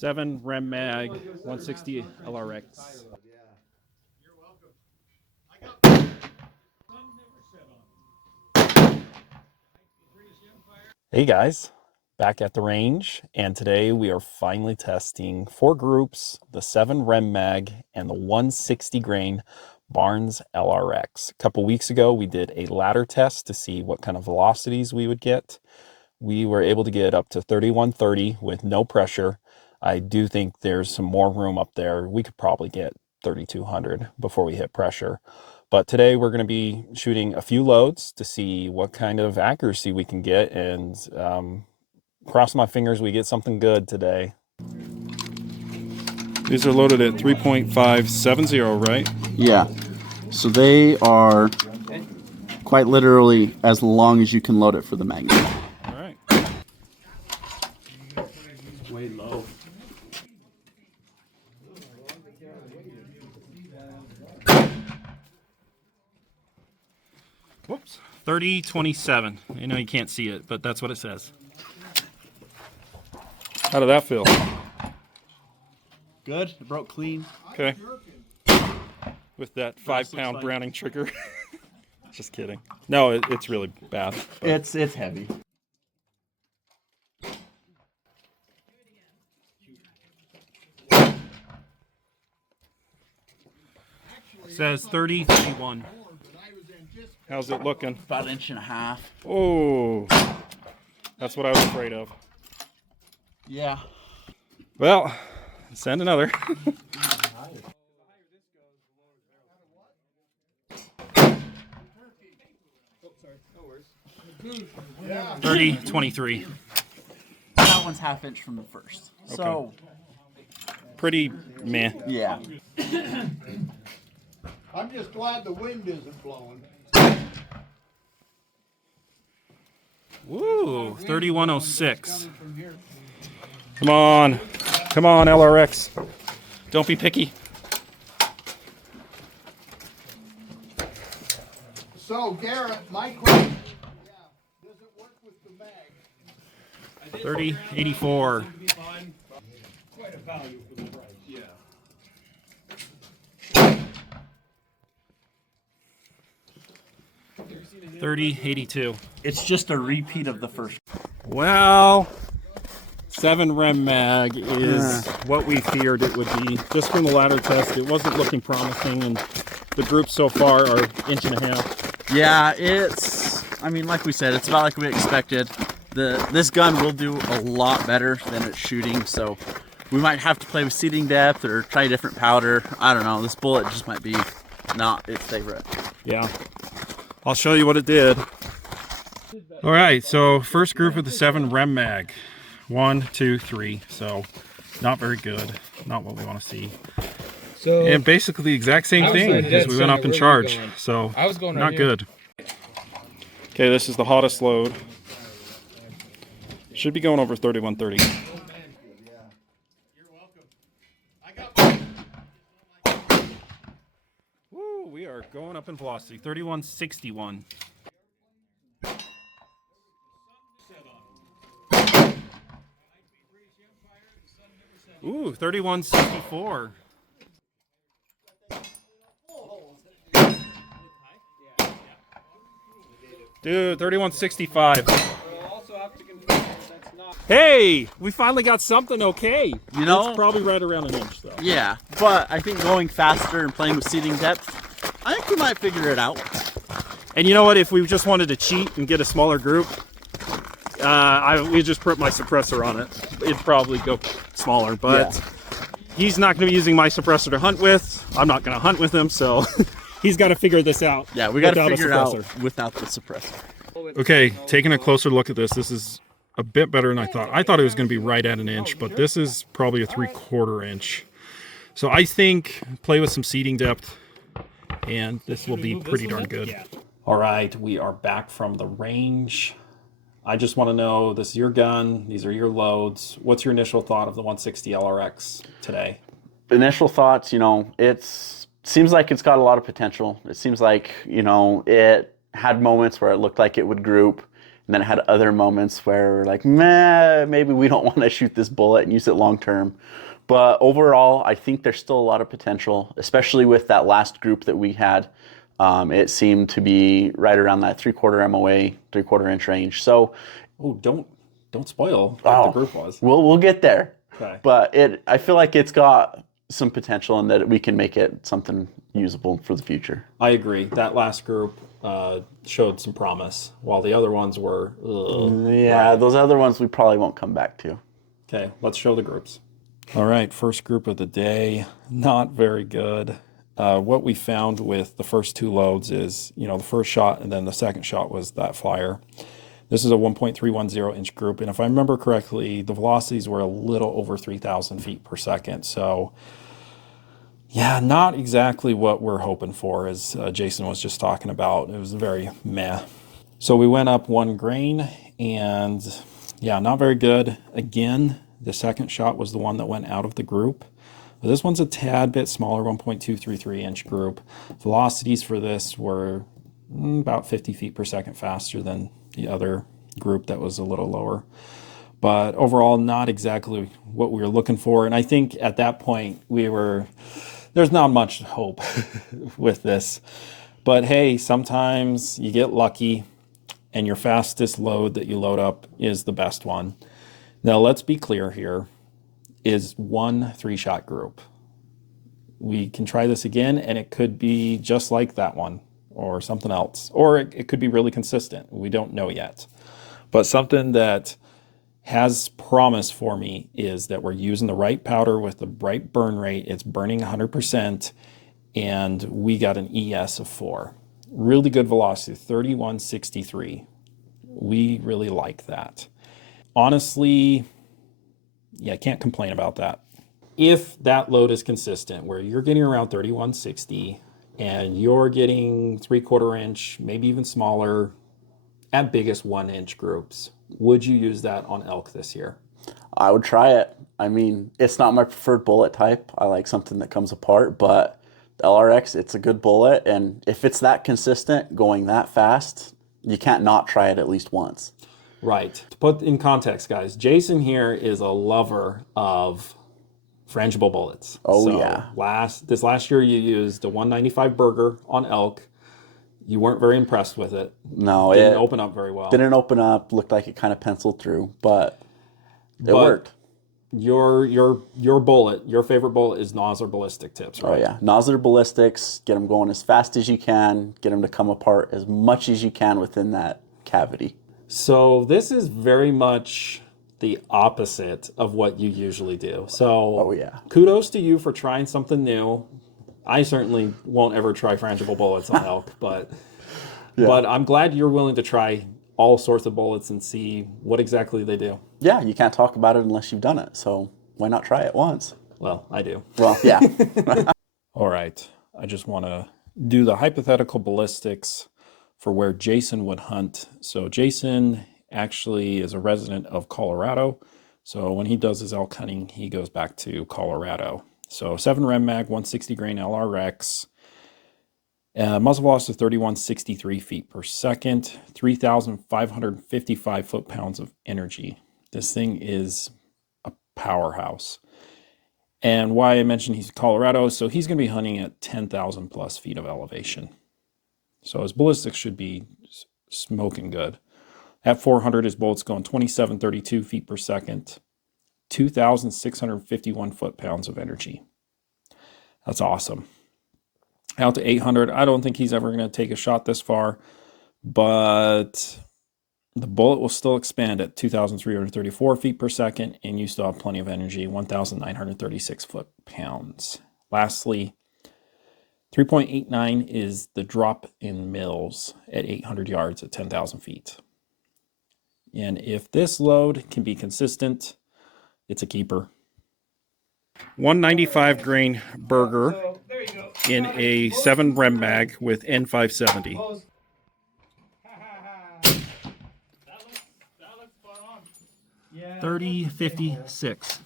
7 Rem Mag, 160 LRX. Hey guys, back at the range, and today we are finally testing 4 groups, the 7 Rem Mag and the 160 grain Barnes LRX. A couple weeks ago we did a ladder test to see what kind of velocities we would get. We were able to get up to 3130 with no pressure. I do think there's some more room up there. We could probably get 3200 before we hit pressure. But today we're going to be shooting a few loads to see what kind of accuracy we can get, and cross my fingers we get something good today. These are loaded at 3.570, right? Yeah. So they are quite literally as long as you can load it for the magnet. All right. Way low. Whoops. 3027. I know you can't see it, but that's what it says. How did that feel? Good. It broke clean. Okay. With that 5-pound Browning trigger. Just kidding. No, it's really bad. It's heavy. It says 3031. How's it looking? About 1.5 inches. Oh, that's what I was afraid of. Yeah. Well, send another. 3023. That one's 1/2 inch from the first. Okay. So pretty meh. Yeah. I'm just glad the wind isn't blowing. Woo, 3106. Come on. Come on, LRX. Don't be picky. So, Garrett, my question, does it work with the mag? 3084. Quite a value for the price, yeah. 3082. It's just a repeat of the first. Well, 7 Rem Mag is what we feared it would be. Just from the ladder test, it wasn't looking promising, and the groups so far are 1.5 inches. Yeah, I mean, like we said, it's about like we expected. This gun will do a lot better than it's shooting, so we might have to play with seating depth or try a different powder. I don't know. This bullet just might be not its favorite. Yeah. I'll show you what it did. All right, so first group of the 7 Rem Mag. 1, 2, 3. So not very good. Not what we want to see. So, and basically the exact same thing as we went up in charge. So I was going not good. Okay, this is the hottest load. Should be going over 3130. Woo, we are going up in velocity. 3161. Ooh, 3164. Dude, 3165. Hey, we finally got something okay. You know, it's probably right around 1 inch though. Yeah, but I think going faster and playing with seating depth, I think we might figure it out. And you know what? If we just wanted to cheat and get a smaller group, we just put my suppressor on it. It'd probably go smaller, but he's not going to be using my suppressor to hunt with. I'm not going to hunt with him, so he's got to figure this out. Yeah, we got to figure it out without the suppressor. Okay, taking a closer look at this, this is a bit better than I thought. I thought it was going to be right at 1 inch, but this is probably a 3/4 inch. So I think play with some seating depth, and this will be pretty darn good. All right, we are back from the range. I just want to know, this is your gun, these are your loads. What's your initial thought of the 160 LRX today? Initial thoughts, you know, seems like it's got a lot of potential. It seems like, you know, it had moments where it looked like it would group. And then it had other moments where we're like, meh, maybe we don't want to shoot this bullet and use it long term. But overall, I think there's still a lot of potential, especially with that last group that we had. It seemed to be right around that 3/4 MOA, 3/4 inch range. So, Oh, don't spoil what the group was. we'll get there. Okay. But I feel like it's got some potential and that we can make it something usable for the future. I agree. That last group showed some promise, while the other ones were. Yeah, those other ones we probably won't come back to. Okay, let's show the groups. All right, first group of the day, not very good. What we found with the first two loads is, the first shot and then the second shot was that flyer. This is a 1.310 inch group, and if I remember correctly, the velocities were a little over 3,000 feet per second. So, yeah, not exactly what we're hoping for, as Jason was just talking about. It was very meh. So we went up 1 grain, and yeah, not very good. Again, the second shot was the one that went out of the group. But this one's a tad bit smaller, 1.233 inch group. Velocities for this were about 50 feet per second faster than the other group that was a little lower. But overall, not exactly what we were looking for. And I think at that point, there's not much hope with this. But hey, sometimes you get lucky and your fastest load that you load up is the best one. Now, let's be clear here, is 1 3-shot group. We can try this again, and it could be just like that one or something else. Or it could be really consistent. We don't know yet. But something that has promise for me is that we're using the right powder with the right burn rate. It's burning 100%, and we got an ES of 4. Really good velocity, 3163. We really like that. Honestly, yeah, I can't complain about that. If that load is consistent, where you're getting around 3160 and you're getting 3/4 inch, maybe even smaller, at biggest 1 inch groups, would you use that on elk this year? I would try it. I mean, it's not my preferred bullet type. I like something that comes apart, but the LRX, it's a good bullet. And if it's that consistent, going that fast, you can't not try it at least once. Right. To put in context, guys, Jason here is a lover of frangible bullets. Oh, so yeah. This last year you used a 195 Burger on elk. You weren't very impressed with it. No, Didn't open up very well. Didn't open up. Looked like it kind of penciled through, but it worked. Your bullet, your favorite bullet is Nosler ballistic tips, right? Oh yeah, Nosler ballistics. Get them going as fast as you can. Get them to come apart as much as you can within that cavity. So this is very much the opposite of what you usually do. So oh yeah, kudos to you for trying something new. I certainly won't ever try frangible bullets on elk, but I'm glad you're willing to try all sorts of bullets and see what exactly they do. Yeah, you can't talk about it unless you've done it. So why not try it once? Well, I do. Well, yeah. All right. I just want to do the hypothetical ballistics for where Jason would hunt. So Jason actually is a resident of Colorado. So when he does his elk hunting, he goes back to Colorado. So 7 Rem Mag, 160 grain LRX, muzzle velocity of 3163 feet per second, 3,555 foot-pounds of energy. This thing is a powerhouse. And why I mentioned he's Colorado, so he's going to be hunting at 10,000 plus feet of elevation. So his ballistics should be smoking good. At 400, his bolt's going 2732 feet per second, 2,651 foot-pounds of energy. That's awesome. Out to 800, I don't think he's ever going to take a shot this far, but the bullet will still expand at 2,334 feet per second, and you still have plenty of energy, 1,936 foot-pounds. Lastly, 3.89 is the drop in mils at 800 yards at 10,000 feet. And if this load can be consistent, it's a keeper. 195 grain Burger in a 7 Rem Mag with N570. 3056.